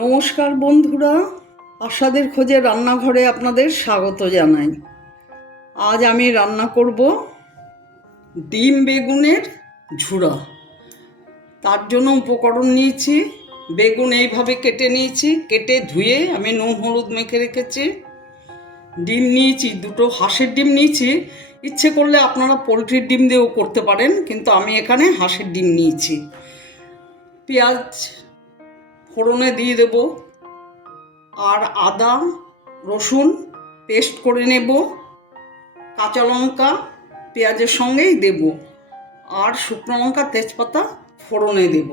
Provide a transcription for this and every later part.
নমস্কার বন্ধুরা, আশাদের খোঁজে রান্নাঘরে আপনাদের স্বাগত জানাই। আজ আমি রান্না করব ডিম বেগুনের ঝুড়া। তার জন্য উপকরণ নিয়েছি, বেগুন এইভাবে কেটে নিয়েছি, কেটে ধুয়ে আমি নুন হলুদ মেখে রেখেছি। ডিম নিয়েছি, দুটো হাঁসের ডিম নিয়েছি। ইচ্ছে করলে আপনারা পোলট্রির ডিম দিয়েও করতে পারেন, কিন্তু আমি এখানে হাঁসের ডিম নিয়েছি। পেঁয়াজ ফোড়নে দিয়ে দেব আর আদা, রসুন পেস্ট করে নেব। কাঁচা লঙ্কা পেঁয়াজের সঙ্গেই দেব আর শুকনো লঙ্কা তেজপাতা ফোড়নে দেব।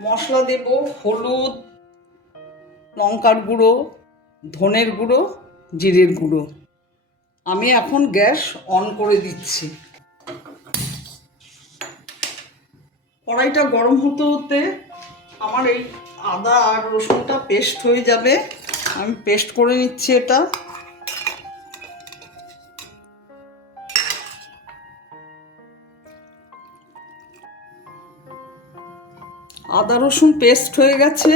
মশলা দেব হলুদ, লঙ্কার গুঁড়ো, ধনের গুঁড়ো, জিরের গুঁড়ো। আমি এখন গ্যাস অন করে দিচ্ছি। কড়াইটা গরম হতে হতে আমার এই আদা আর রসুনটা পেস্ট হয়ে যাবে। আমি পেস্ট করে নিচ্ছি এটা। আদা রসুন পেস্ট হয়ে গেছে।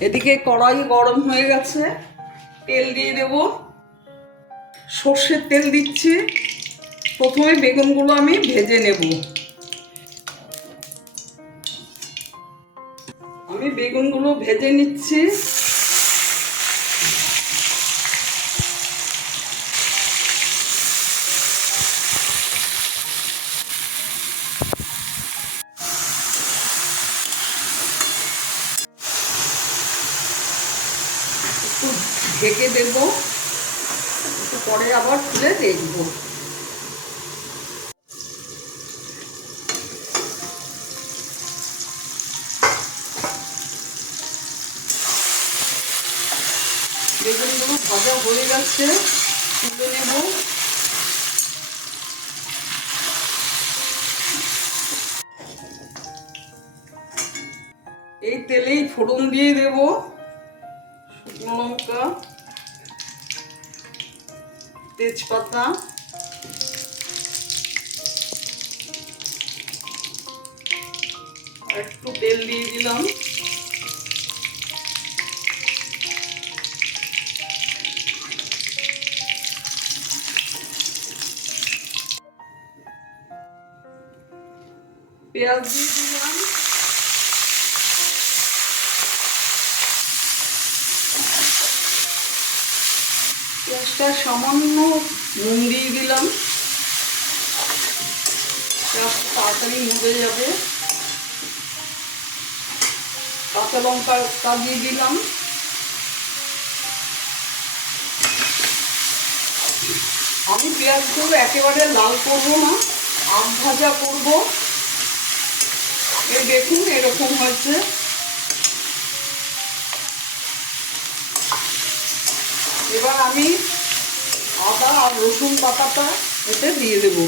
এদিকে কড়াই গরম হয়ে গেছে। তেল দিয়ে দেব। সর্ষের তেল দিচ্ছি। প্রথমে বেগুনগুলো আমি ভেজে নেব। বেগুনগুলো ভেজে নিচ্ছি। একটু ঢেকে দেব। একটু পরে আবার খুলে দেখব বেগুনগুলো ভাজা হয়ে গেছে। তুলে নেব। এই তেলেই ফোড়ন দিয়ে দেব। শুকনো লঙ্কা, তেজপাতা। একটু তেল দিয়ে দিলাম। পেঁয়াজ দিয়ে পেঁয়াজটা সামান্য নুন দিয়ে দিলাম তাড়াতাড়ি মুড়ে যাবে কাঁচা লঙ্কাটা দিয়ে দিলাম আমি পেঁয়াজগুলো একেবারে লাল করব না আধ ভাজা করব। এই দেখুন এরকম হয়েছে। এবার আমি আদা আর রসুন পাতাটা এতে দিয়ে দেব।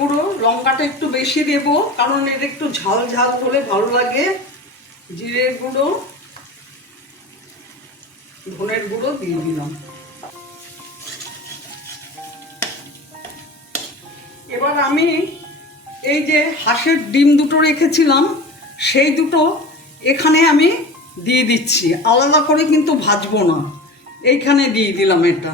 গুঁড়ো, লঙ্কাটা একটু বেশি দেব, কারণ এর একটু ঝাল ঝাল হলে ভালো লাগে। জিরের গুঁড়ো, ধনের গুঁড়ো দিয়ে দিলাম। এবার আমি এই যে হাঁসের ডিম দুটো রেখেছিলাম, সেই দুটো এখানে আমি দিয়ে দিচ্ছি। আলাদা করে কিন্তু ভাজবো না। এইখানে দিয়ে দিলাম এটা।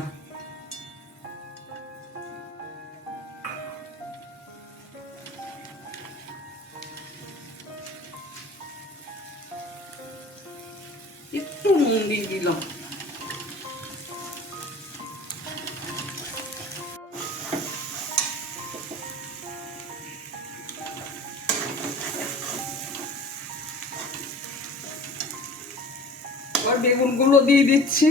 এবার বেগুনগুলো দিয়ে দিচ্ছি।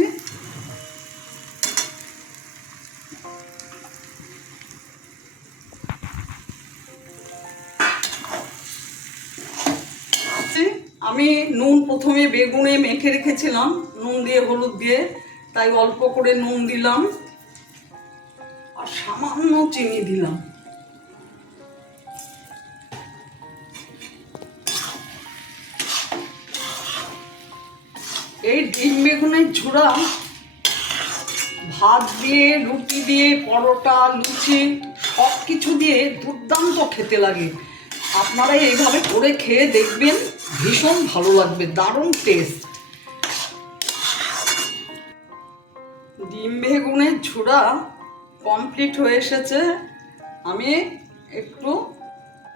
আমি নুন প্রথমে বেগুনে মেখে রেখেছিলাম, নুন দিয়ে হলুদ দিয়ে, তাই অল্প করে নুন দিলাম। আর সামান্য চিনি দিলাম। এই ডিম বেগুনের ঝুড়া, ভাত দিয়ে, রুটি দিয়ে, পরোটা, লুচি সব কিছু দিয়ে দুর্দান্ত খেতে লাগে। আপনারা এইভাবে করে খেয়ে দেখবেন, ভীষণ ভালো লাগবে, দারুণ টেস্ট ডিম বেগুনের ঝুড়া কমপ্লিট হয়ে এসেছে। আমি একটু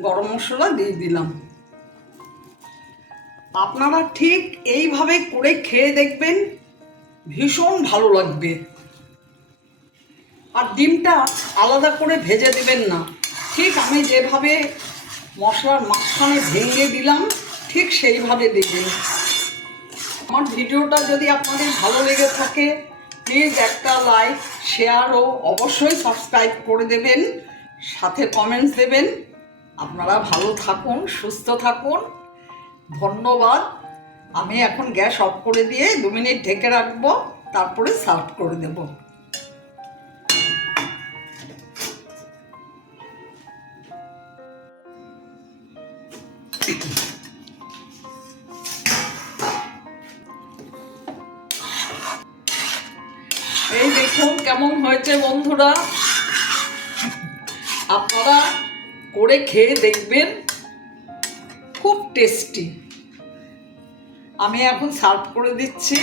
গরম মশলা দিয়ে দিলাম। আপনারা ঠিক এইভাবে করে খেয়ে দেখবেন ভীষণ ভালো লাগবে। আর ডিমটা আলাদা করে ভেজে দেবেন না। ঠিক আমি যেভাবে মশলার মাঝখানে ভেঙে দিলাম, ঠিক সেইভাবে দেবেন। আমার ভিডিওটা যদি আপনাদের ভালো লেগে থাকে প্লিজ একটা লাইক শেয়ার ও অবশ্যই সাবস্ক্রাইব করে দেবেন, সাথে কমেন্টস দেবেন। আপনারা ভালো থাকুন, সুস্থ থাকুন। ধন্যবাদ। আমি এখন গ্যাস অফ করে দিয়ে দু মিনিট ঢেকে রাখব, তারপরে সার্ভ করে দেব। এই দেখুন কেমন হয়েছে বন্ধুরা। আপনারা করে খেয়ে দেখবেন, খুব টেস্টি। আমি এখন সার্ভ করে দিচ্ছি।